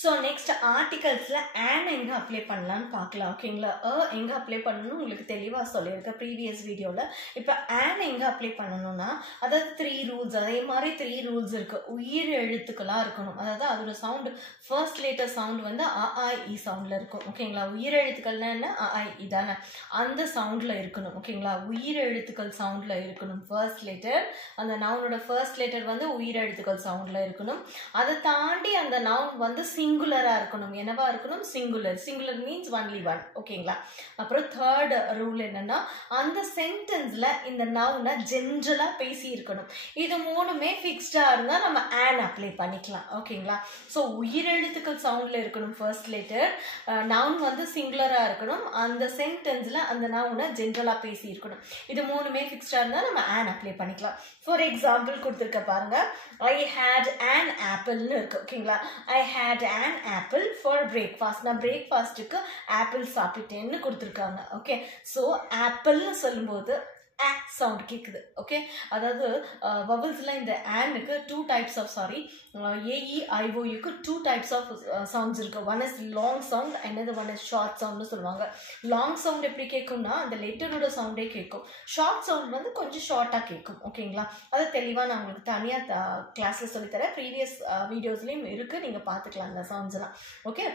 So next articlesல and எங்க apply பண்ணலாம்னு பார்க்கலாம். ஓகேங்களா? எங்க அப்ளை பண்ணனும் உங்களுக்கு தெளிவா சொல்லியிருக்கேன் previous வீடியோல. இப்போ and எங்க அப்ளை பண்ணனும்னா அதாவது 3 ரூல்ஸ் அதே மாதிரி 3 ரூல்ஸ் இருக்கு. உயிர் எழுத்துக்களா இருக்கணும். அதாவது அதோட சவுண்ட் ஃபர்ஸ்ட் லெட்டர் சவுண்ட் வந்து அ ஆ இ சவுண்ட்ல இருக்கும். ஓகேங்களா? உயிர் எழுத்துக்கள்னா என்ன? அ ஆ இ தான. அந்த சவுண்ட்ல இருக்கணும். ஓகேங்களா? உயிர் எழுத்துக்கள் சவுண்ட்ல இருக்கணும். ஃபர்ஸ்ட் லெட்டர் அந்த நவுனோட ஃபர்ஸ்ட் லெட்டர் வந்து உயிர் எழுத்துக்கள் சவுண்ட்ல இருக்கணும். அதை தாண்டி அந்த நவுன் வந்து சிங்குலரா இருக்கணும். என்னவா இருக்கணும்? Singular. Singular means only one. ஓகேங்களா? அப்புறம் தேர்ட் ரூல் என்னன்னா அந்த சென்டென்ஸ்ல இந்த நவுனை ஜென்ரலா பேசி இருக்கணும். இது மூணுமே ஃபிக்ஸ்டா இருந்தா நம்ம and அப்ளை பண்ணிக்கலாம். ஓகேங்களா? ஸோ உயிரெழுத்துக்கள் சவுண்ட்ல இருக்கணும் ஃபர்ஸ்ட் லெட்டர், நவுன் வந்து சிங்குலரா இருக்கணும், அந்த சென்டென்ஸ்ல அந்த நவுனை ஜென்ரலா பேசி இருக்கணும். இது மூணுமே ஃபிக்ஸ்டா இருந்தா நம்ம and அப்ளை பண்ணிக்கலாம். ஃபார் எக்ஸாம்பிள் கொடுத்துருக்க பாருங்க, I had an apple இருக்கு. ஓகேங்களா? I had an apple for breakfast. நான் பிரேக்ஃபாஸ்ட்டுக்கு ஆப்பிள் சாப்பிட்டேன்னு கொடுத்துருக்காங்க. ஓகே, ஸோ ஆப்பிள்னு சொல்லும்போது சவுண்ட் கேட்குது. ஓகே, அதாவது வவல்ஸ்ல இந்த ஆனுக்கு டூ டைப்ஸ் ஆஃப் ஏஇஐஓயுக்கு டூ டைப்ஸ் ஆஃப் சவுண்ட்ஸ் இருக்கு. One is long sound, and one is short சவுண்ட்னு சொல்லுவாங்க. லாங் சவுண்ட் எப்படி கேட்கும்னா அந்த லெட்டரோட சவுண்டே கேட்கும். ஷார்ட் சவுண்ட் வந்து கொஞ்சம் ஷார்ட்டாக கேட்கும். ஓகேங்களா? அது தெளிவாக நான் உங்களுக்கு தனியாக கிளாஸில் சொல்லித்தரேன். ப்ரீவியஸ் வீடியோஸ்லேயும் இருக்குது, நீங்கள் பார்த்துக்கலாம் அந்த சவுண்ட்ஸ் எல்லாம். Okay,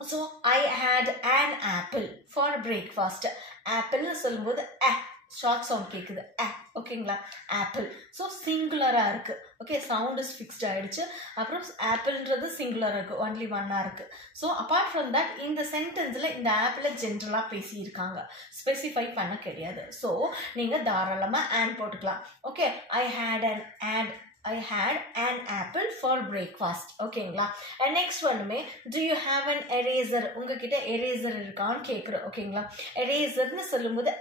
so I had an apple for breakfast. ஆப்பிள்னு சொல்லும்போது ஷார்ட் சவுண்ட் கேட்குது. ஓகேங்களா? ஆப்பிள். ஸோ சிங்குலராக இருக்கு. ஓகே, சவுண்ட் இஸ் ஃபிக்ஸ்ட் ஆயிடுச்சு. அப்புறம் ஆப்பிள்ன்றது சிங்குலர் இருக்கு, ஒன்லி ஒன்னா இருக்கு. ஸோ அப்பார்ட் ஃப்ரம் தட் இந்த சென்டென்ஸ்ல இந்த ஆப்பிளை ஜென்ரலாக பேசியிருக்காங்க, ஸ்பெசிஃபை பண்ண கிடையாது. ஸோ நீங்க தாராளமா and போட்டுக்கலாம். Okay, I had an apple for breakfast. ஓகேங்களா? and next ஒன்னுமே do you have an eraser, உங்ககிட்ட eraser இருக்கான்னு கேட்குறோம். ஓகேங்களா? eraserன்னு சொல்லும்போது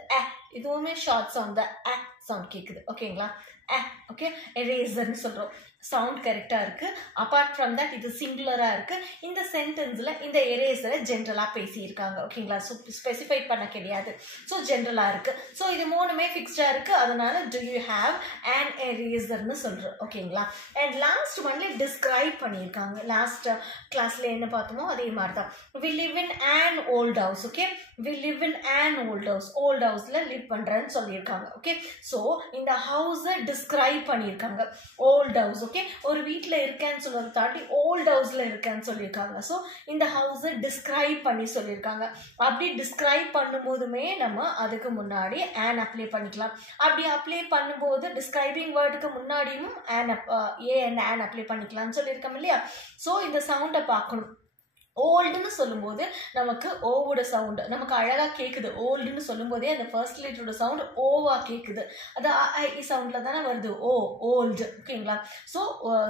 இதுவுமே ஷார்ட் சவுண்ட் தான், சவுண்ட் கேட்குது. ஓகேங்களா? ஓகே, eraserன்னு சொல்றோம். சவுண்ட் கரெக்டா இருக்கு. அப்பார்ட் ஃப்ரம் தட் இது சிங்குலரா இருக்கு. இந்த சென்டென்ஸ்ல இந்த எரேசரை ஜென்ரலா பேசியிருக்காங்க. ஓகேங்களா? ஸோ ஸ்பெசிஃபை பண்ண கிடையாது. ஸோ ஜென்ரலா இருக்கு. ஸோ இது மூணுமே ஃபிக்ஸ்டா இருக்கு. அதனால do you have an eraserன்னு சொல்றோம். ஓகேங்களா? அண்ட் லாஸ்ட் ஒன்ல டிஸ்கிரைப் பண்ணியிருக்காங்க. லாஸ்ட் கிளாஸ்ல என்ன பார்த்தோமோ அதே மாதிரி தான். we live in an old house. Okay, we live in an old house. old houseல லிவ் பண்றேன்னு சொல்லியிருக்காங்க. ஓகே, ஸோ இந்த ஹவுஸை டிஸ்கிரைப் பண்ணியிருக்காங்க. Old house. ஓகே, ஒரு வீட்டில் இருக்கேன்னு சொல்றதை தாண்டி ஓல்ட் ஹவுஸ்ல இருக்கேன்னு சொல்லியிருக்காங்க. ஸோ இந்த ஹவுஸை டிஸ்கிரைப் பண்ணி சொல்லியிருக்காங்க. அப்படி டிஸ்கிரைப் பண்ணும்போதுமே நம்ம அதுக்கு முன்னாடி and அப்ளை பண்ணிக்கலாம். அப்படி அப்ளை பண்ணும்போது டிஸ்கிரைபிங் வேர்டுக்கு முன்னாடியும் and அப்ளை பண்ணிக்கலாம்னு சொல்லியிருக்கோம் இல்லையா? ஸோ இந்த சவுண்டை பார்க்கணும். ஓல்டுன்னு சொல்லும்போது நமக்கு ஓவோட சவுண்டு நமக்கு அழகாக கேட்குது. ஓல்டுன்னு சொல்லும் போதே அந்த ஃபர்ஸ்ட் லெட்டரோட சவுண்டு ஓவா கேட்குது. அது ஐ சவுண்டில் தானே வருது, ஓல்டு. ஓகேங்களா? ஸோ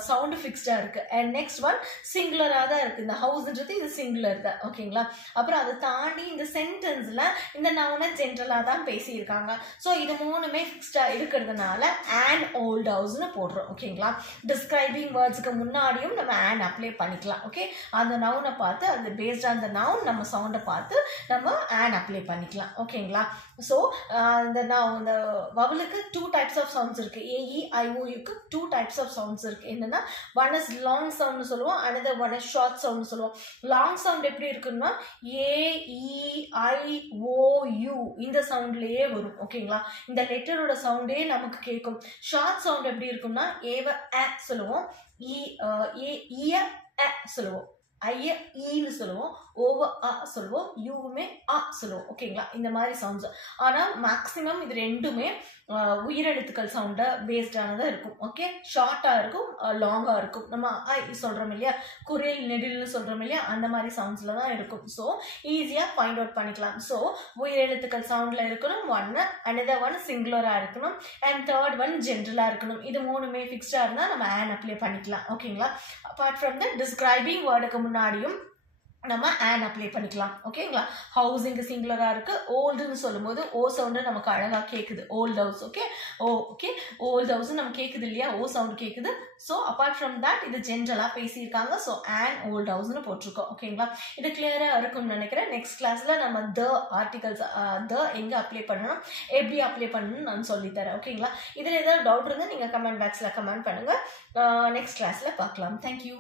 சவுண்டு ஃபிக்ஸ்டாக இருக்குது. அண்ட் நெக்ஸ்ட் ஒன் சிங்குலராக தான் இருக்குது. இந்த ஹவுஸ்ன்றது இது சிங்குலர் தான். ஓகேங்களா? அப்புறம் அதை தாண்டி இந்த சென்டென்ஸில் இந்த நவுனை ஜென்ரலாக தான் பேசியிருக்காங்க. ஸோ இது மூணுமே ஃபிக்ஸ்டாக இருக்கிறதுனால and ஓல்ட் ஹவுஸ்னு போடுறோம். ஓகேங்களா? டிஸ்கிரைபிங் வேர்ட்ஸுக்கு முன்னாடியும் நம்ம and அப்ளை பண்ணிக்கலாம். ஓகே, அந்த நவுனை பார்த்து அது பேஸ்ட் ஆன் த நவுன் நம்ம சவுண்டை பார்த்து நம்ம and அப்ளை பண்ணிக்கலாம். ஓகேங்களா? ஸோ இந்த வவலுக்கு டூ டைப்ஸ் ஆஃப் சவுண்ட்ஸ் இருக்கு. ஏஇஐஓயுக்கு டூ டைப்ஸ் ஆஃப் சவுண்ட்ஸ் இருக்கு. என்னன்னா ஒன் இஸ் லாங் சவுண்ட் சொல்லுவோம், another one is short sound சொல்லுவோம். லாங் சவுண்ட் எப்படி இருக்குன்னா ஏஇஐஓயு இந்த சவுண்ட்லயே வரும். ஓகேங்களா? இந்த லெட்டரோட சவுண்டே நமக்கு கேட்கும். ஷார்ட் சவுண்ட் எப்படி இருக்கும்னா ஏவ சொல்லுவோம், சொல்லுவோம், ஐய ஈன்னு சொல்லுவோம், ஓவ சொல்லுவோம், யூவுமே சொல்லுவோம். ஓகேங்களா? இந்த மாதிரி சவுண்ட்ஸ். ஆனால் மேக்ஸிமம் இது ரெண்டுமே உயிரெழுத்துக்கள் சவுண்டை பேஸ்டானதாக இருக்கும். ஓகே, ஷார்ட்டாக இருக்கும், லாங்காக இருக்கும். நம்ம சொல்கிறோம் இல்லையா, குரில் நெடில்னு சொல்கிறோம் இல்லையா, அந்த மாதிரி சவுண்ட்ஸில் தான் இருக்கும். ஸோ ஈஸியாக ஃபைண்ட் அவுட் பண்ணிக்கலாம். ஸோ உயிரெழுத்துக்கள் சவுண்டில் இருக்கணும் ஒன்று, அனதர் ஒன் சிங்குலராக இருக்கணும், அண்ட் தேர்ட் ஒன் ஜென்ரலாக இருக்கணும். இது மூணுமே ஃபிக்ஸ்டாக இருந்தால் நம்ம and அப்ளை பண்ணிக்கலாம். ஓகேங்களா? அப்பார்ட் ஃப்ரம் த டிஸ்கிரைபிங் வேர்டுக்கு முன்னாடியும் நம்ம and அப்ளை பண்ணிக்கலாம். ஓகேங்களா? ஹவுஸிங் சிங்குலரா இருக்கு. ஓல்டுன்னு சொல்லும்போது ஓ சவுண்டு நமக்கு அழகா கேட்குது, volt house. Okay, okay, volt house நமக்கு கேட்குது இல்லையா, ஓ சவுண்ட் கேட்குது. ஸோ அப்பார்ட் ஃப்ரம் தட் இது ஜென்ரலாக பேசியிருக்காங்க. ஸோ and ஓல்ட் ஹவுஸ்னு போட்டிருக்கோம். ஓகேங்களா? இது கிளியராக இருக்கும்னு நினைக்கிறேன். நெக்ஸ்ட் கிளாஸ்ல நம்ம ஆர்டிகல்ஸ் எங்கே அப்ளை பண்ணணும், எப்படி அப்ளை பண்ணணும்னு நான் சொல்லித்தரேன். ஓகேங்களா? இதில் ஏதாவது டவுட் இருந்தால் நீங்கள் கமெண்ட் பாக்ஸில் கமெண்ட் பண்ணுங்க. நெக்ஸ்ட் கிளாஸ்ல பார்க்கலாம். தேங்க்யூ.